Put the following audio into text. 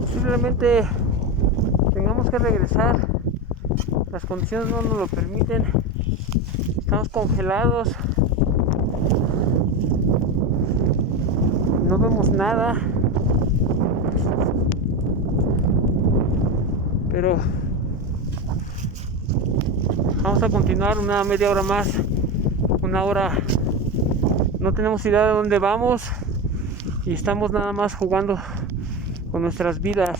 Posiblemente tengamos que regresar, las condiciones no nos lo permiten, estamos congelados, no vemos nada, pero vamos a continuar una media hora más, una hora. No tenemos idea de dónde vamos y estamos nada más jugando con nuestras vidas.